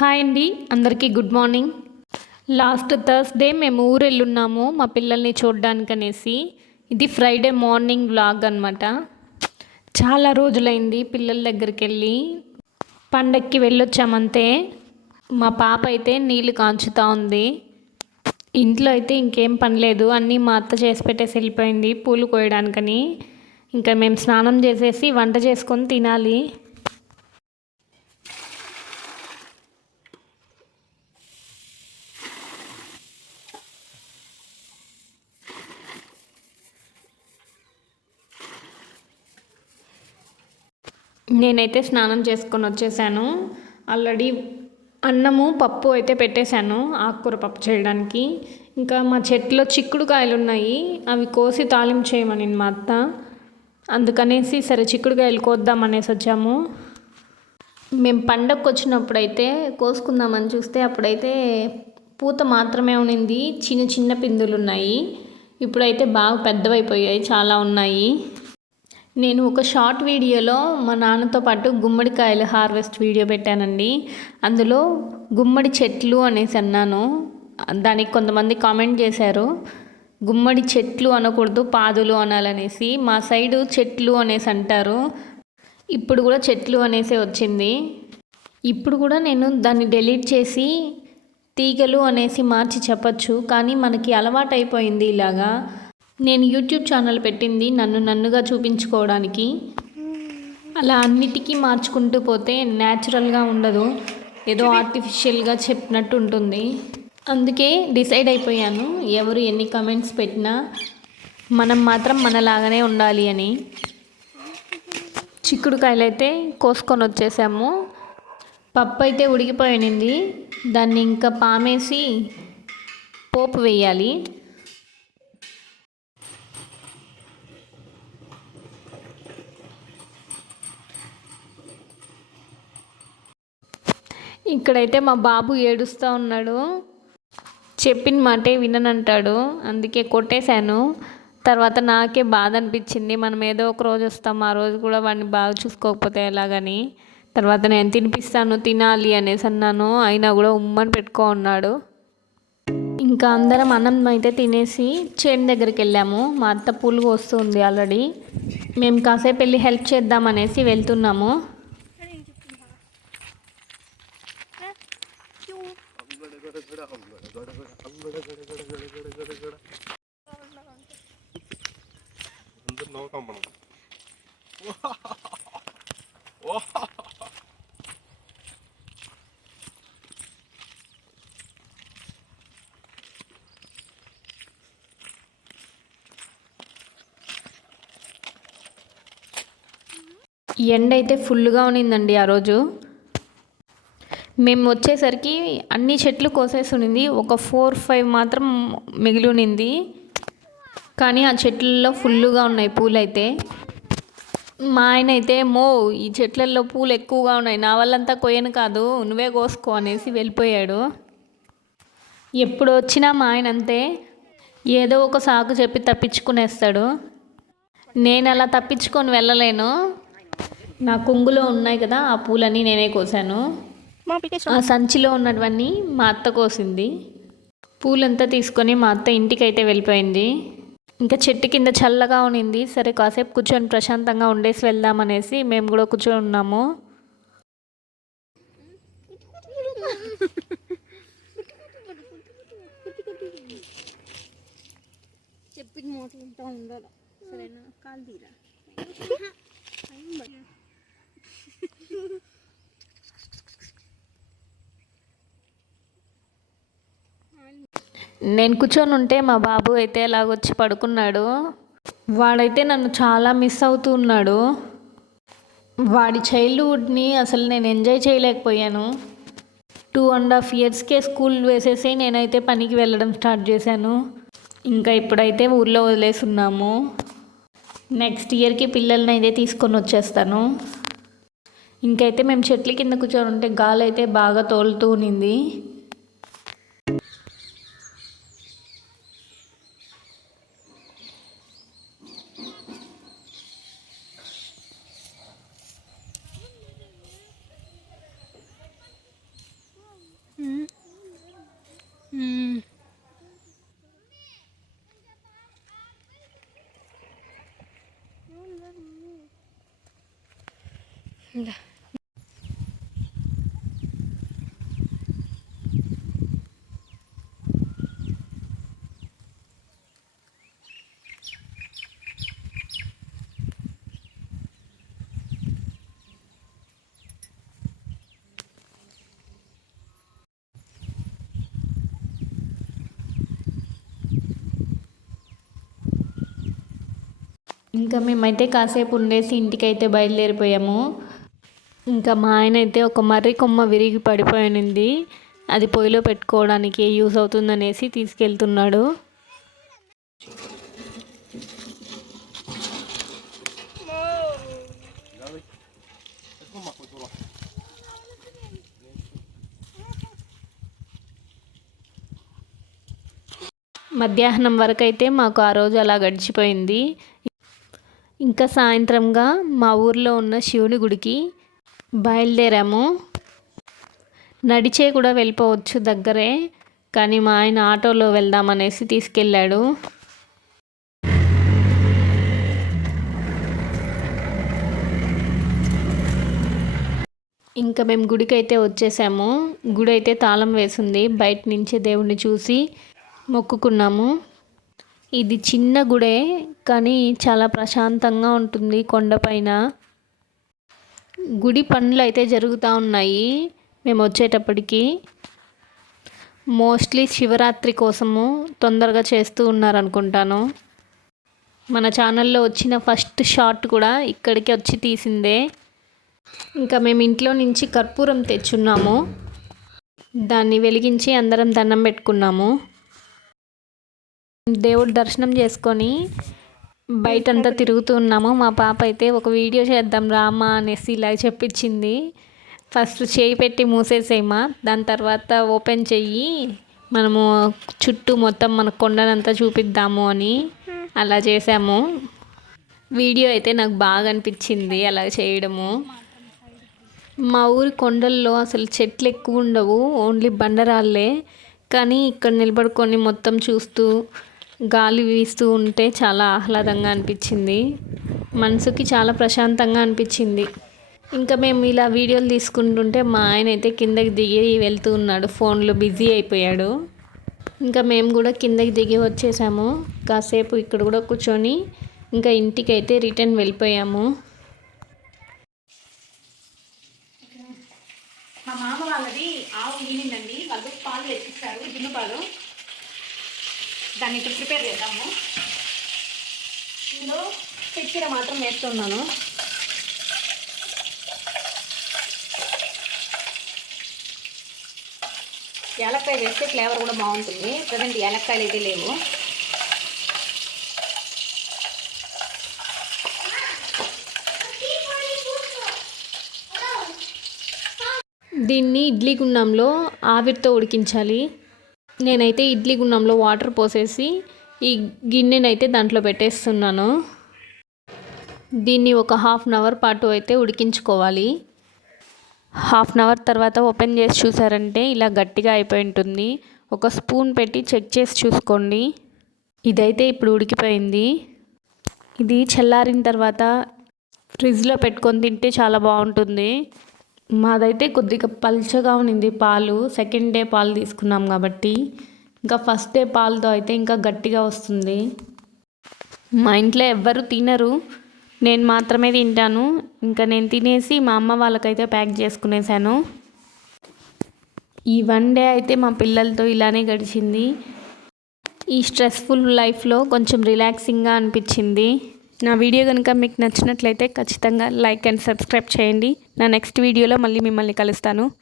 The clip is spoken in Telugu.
హాయ్ అండి, అందరికీ గుడ్ మార్నింగ్. లాస్ట్ థర్స్డే మేము ఊరెళ్ళున్నాము మా పిల్లల్ని చూడడానికనేసి. ఇది ఫ్రైడే మార్నింగ్ వ్లాగ్ అనమాట. చాలా రోజులైంది పిల్లల దగ్గరికి వెళ్ళి. పండక్కి వెళ్ళొచ్చామంతే. మా పాప అయితే నీళ్ళు కాంచుతూ ఉంది. ఇంట్లో అయితే ఇంకేం పని లేదు, అన్నీ మా అత్త చేసి పెట్టేసి వెళ్ళిపోయింది పూలు కోయడానికని. ఇంకా మేము స్నానం చేసేసి వంట చేసుకొని తినాలి. నేనైతే స్నానం చేసుకొని వచ్చేసాను. ఆల్రెడీ అన్నము పప్పు అయితే పెట్టేశాను ఆకుకూర పప్పు చేయడానికి. ఇంకా మా చెట్లో చిక్కుడుకాయలు ఉన్నాయి, అవి కోసి తాలింపు చేయమని మా అత్త. అందుకనేసి సరే చిక్కుడుకాయలు కోద్దామనేసి వచ్చాము. మేము పండగకు వచ్చినప్పుడైతే కోసుకుందామని చూస్తే అప్పుడైతే పూత మాత్రమే ఉన్నింది, చిన్న చిన్న పిందులు ఉన్నాయి. ఇప్పుడైతే బాగా పెద్దవైపోయాయి, చాలా ఉన్నాయి. నేను ఒక షార్ట్ వీడియోలో మా నాన్నతో పాటు గుమ్మడికాయలు హార్వెస్ట్ వీడియో పెట్టానండి. అందులో గుమ్మడి చెట్లు అనేసి అన్నాను. దానికి కొంతమంది కామెంట్ చేశారు, గుమ్మడి చెట్లు అనకూడదు పాదులు అనాలనేసి. మా సైడు చెట్లు అనేసి అంటారు. ఇప్పుడు కూడా చెట్లు అనేసే వచ్చింది. ఇప్పుడు కూడా నేను దాన్ని డిలీట్ చేసి తీగలు అనేసి మార్చి చెప్పచ్చు, కానీ మనకి అలవాటు అయిపోయింది ఇలాగా. నేను యూట్యూబ్ ఛానల్ పెట్టింది నన్నుగా చూపించుకోవడానికి. అలా అన్నిటికీ మార్చుకుంటూ పోతే న్యాచురల్గా ఉండదు, ఏదో ఆర్టిఫిషియల్గా చెప్పినట్టు ఉంటుంది. అందుకే డిసైడ్ అయిపోయాను, ఎవరు ఎన్ని కమెంట్స్ పెట్టినా మనం మాత్రం మనలాగానే ఉండాలి అని. చిక్కుడుకాయలు అయితే కోసుకొని వచ్చేసాము. పప్పు అయితే ఉడికిపోయినింది, దాన్ని ఇంకా పామేసి పోపు వేయాలి. ఇక్కడైతే మా బాబు ఏడుస్తూ ఉన్నాడు, చెప్పిన మాటే విననంటాడు. అందుకే కొట్టేశాను. తర్వాత నాకే బాధ అనిపించింది, మనం ఏదో ఒక రోజు వస్తాం, ఆ రోజు కూడా వాడిని బాగా చూసుకోకపోతే ఎలాగని. తర్వాత నేను తినిపిస్తాను తినాలి అనేసి అన్నాను, అయినా కూడా ఉమ్మని పెట్టుకో ఉన్నాడు. ఇంకా అందరం అన్నం అయితే తినేసి చేను దగ్గరికి వెళ్ళాము. మా అత్త పూలు కోస్తుంది ఆల్రెడీ. మేము కాసేపు వెళ్ళి హెల్ప్ చేద్దామనేసి వెళ్తున్నాము. ఎండ అయితే ఫుల్గా ఉన్నిందండి ఆ రోజు. మేము వచ్చేసరికి అన్ని చెట్లు కోసేసి ఉన్నింది, ఒక 4-5 మాత్రం మిగిలి ఉన్నింది. కానీ ఆ చెట్లలో ఫుల్గా ఉన్నాయి పూలు అయితే. మా ఆయన అయితే ఈ చెట్లలో పూలు ఎక్కువగా ఉన్నాయి, నా వల్లంతా కొయ్యను కాదు, నువ్వే కోసుకో అనేసి వెళ్ళిపోయాడు. ఎప్పుడు వచ్చినా మా ఆయన అంతే, ఏదో ఒక సాకు చెప్పి తప్పించుకునేస్తాడు. నేను అలా తప్పించుకొని వెళ్ళలేను. నా కొంగులో ఉన్నాయి కదా ఆ పూలన్నీ నేనే కోసాను. ఆ సంచిలో ఉన్నవన్నీ మా అత్త కోసింది. పూలంతా తీసుకొని మా అత్త ఇంటికైతే వెళ్ళిపోయింది. ఇంకా చెట్టు కింద చల్లగా ఉన్నింది, సరే కాసేపు కూర్చొని ప్రశాంతంగా ఉండేసి వెళ్దామనేసి మేము కూడా కూర్చొని ఉన్నాము. చెప్పిన మాటలంతా ఉండాలి, సరేనా? కాలు తీరా. నేను కూర్చొని ఉంటే మా బాబు అయితే అలాగొచ్చి పడుకున్నాడు. వాడైతే నన్ను చాలా మిస్ అవుతూ ఉన్నాడు. వాడి చైల్డ్హుడ్ని అసలు నేను ఎంజాయ్ చేయలేకపోయాను. 2.5 ఇయర్స్కే స్కూల్ వేసేసి నేనైతే పనికి వెళ్ళడం స్టార్ట్ చేశాను. ఇంకా ఇప్పుడైతే ఊర్లో వదిలేస్తున్నాము. నెక్స్ట్ ఇయర్కి పిల్లల్ని అయితే తీసుకొని వచ్చేస్తాను. ఇంకైతే మేము చెట్ల కింద కూర్చొని ఉంటే గాలి అయితే బాగా తోలుతూ ఉన్నింది. ఇంకా ఇంకా మేమైతే కాసేపు ఉండేసి ఇంటికైతే బయలుదేరిపోయాము. ఇంకా మా ఆయన అయితే ఒక మర్రి కొమ్మ విరిగి పడిపోయింది, అది పొయ్యిలో పెట్టుకోవడానికి యూజ్ అవుతుందనేసి తీసుకెళ్తున్నాడు. మధ్యాహ్నం వరకు అయితే మాకు ఆ రోజు అలా గడిచిపోయింది. ఇంకా సాయంత్రంగా మా ఊర్లో ఉన్న శివుని గుడికి బయలుదేరాము. నడిచే కూడా వెళ్ళిపోవచ్చు దగ్గరే, కానీ మా ఆయన ఆటోలో వెళ్దామనేసి తీసుకెళ్ళాడు. ఇంకా మేము గుడికి అయితే వచ్చేసాము. గుడి అయితే తాళం వేసింది. బయట నుంచే దేవుణ్ణి చూసి మొక్కుకున్నాము. ఇది చిన్న గుడే కానీ చాలా ప్రశాంతంగా ఉంటుంది. కొండపైన గుడి పనులు అయితే జరుగుతూ ఉన్నాయి. మేము వచ్చేటప్పటికి మోస్ట్లీ శివరాత్రి కోసము తొందరగా చేస్తూ ఉన్నారనుకుంటాను. మన ఛానల్లో వచ్చిన ఫస్ట్ షాట్ కూడా ఇక్కడికి వచ్చి తీసిందే. ఇంకా మేము ఇంట్లో నుంచి కర్పూరం తెచ్చున్నాము, దాన్ని వెలిగించి అందరం దండం పెట్టుకున్నాము. దేవుడి దర్శనం చేసుకొని బయటంతా తిరుగుతూ ఉన్నాము. మా పాప అయితే ఒక వీడియో చేద్దాం రామా అనేసి ఇలా చెప్పించింది. ఫస్ట్ చేయి పెట్టి మూసేసేమా, దాని తర్వాత ఓపెన్ చెయ్యి, మనము చుట్టూ మొత్తం మన కొండనంతా చూపిద్దాము అని అలా చేసాము. వీడియో అయితే నాకు బాగా అనిపించింది అలా చేయడము. మా ఊరి కొండల్లో అసలు చెట్లు ఎక్కువ ఉండవు, ఓన్లీ బండరాళ్ళే. కానీ ఇక్కడ నిలబడుకొని మొత్తం చూస్తూ గాలి వీస్తూ ఉంటే చాలా ఆహ్లాదంగా అనిపించింది. మనసుకి చాలా ప్రశాంతంగా అనిపించింది. ఇంకా మేము ఇలా వీడియోలు తీసుకుంటుంటే మా ఆయన అయితే కిందకి దిగి వెళ్తూ ఉన్నాడు, ఫోన్లో బిజీ అయిపోయాడు. ఇంకా మేము కూడా కిందకి దిగి వచ్చేసాము. కాసేపు ఇక్కడ కూడా కూర్చొని ఇంకా ఇంటికి అయితే రిటర్న్ వెళ్ళిపోయాము. మా మామ వాళ్ళది ఆవు ఈనిందండి, వాళ్ళు పాలు తెచ్చిస్తారు, జున్ను పాలు. దాన్ని ఇప్పుడు ప్రిపేర్ చేద్దాము. ఇందులో చక్కెర మాత్రం వేస్తున్నాను. యాలక్కాయ వేస్తే ఫ్లేవర్ కూడా బాగుంటుంది. ప్రజెంట్ యాలక్కాయలు అయితే లేవు. దీన్ని ఇడ్లీ గుండంలో ఆవిరితో ఉడికించాలి. నేనైతే ఇడ్లీ గుండంలో వాటర్ పోసేసి ఈ గిన్నెనైతే దాంట్లో పెట్టేస్తున్నాను. దీన్ని ఒక 1/2 అవర్ పాటు అయితే ఉడికించుకోవాలి. 1/2 అవర్ తర్వాత ఓపెన్ చేసి చూసారంటే ఇలా గట్టిగా అయిపోయి ఉంటుంది. ఒక స్పూన్ పెట్టి చెక్ చేసి చూసుకోండి. ఇదైతే ఇప్పుడు ఉడికిపోయింది. ఇది చల్లారిన తర్వాత ఫ్రిడ్జ్లో పెట్టుకొని తింటే చాలా బాగుంటుంది. మాదైతే కొద్దిగా పల్చగా ఉన్నింది పాలు. సెకండ్ డే పాలు తీసుకున్నాం కాబట్టి. ఇంకా ఫస్ట్ డే పాలతో అయితే ఇంకా గట్టిగా వస్తుంది. మా ఇంట్లో ఎవ్వరు తినరు, నేను మాత్రమే తింటాను. ఇంకా నేను తినేసి మా అమ్మ వాళ్ళకైతే ప్యాక్ చేసుకునేసాను. ఈ 1 డే అయితే మా పిల్లలతో ఇలానే గడిచింది. ఈ స్ట్రెస్ఫుల్ లైఫ్లో కొంచెం రిలాక్సింగ్గా అనిపించింది. నా వీడియో కనుక మీకు నచ్చినట్లయితే ఖచ్చితంగా లైక్ అండ్ సబ్స్క్రైబ్ చేయండి. నా నెక్స్ట్ వీడియోలో మళ్ళీ మిమ్మల్ని కలుస్తాను.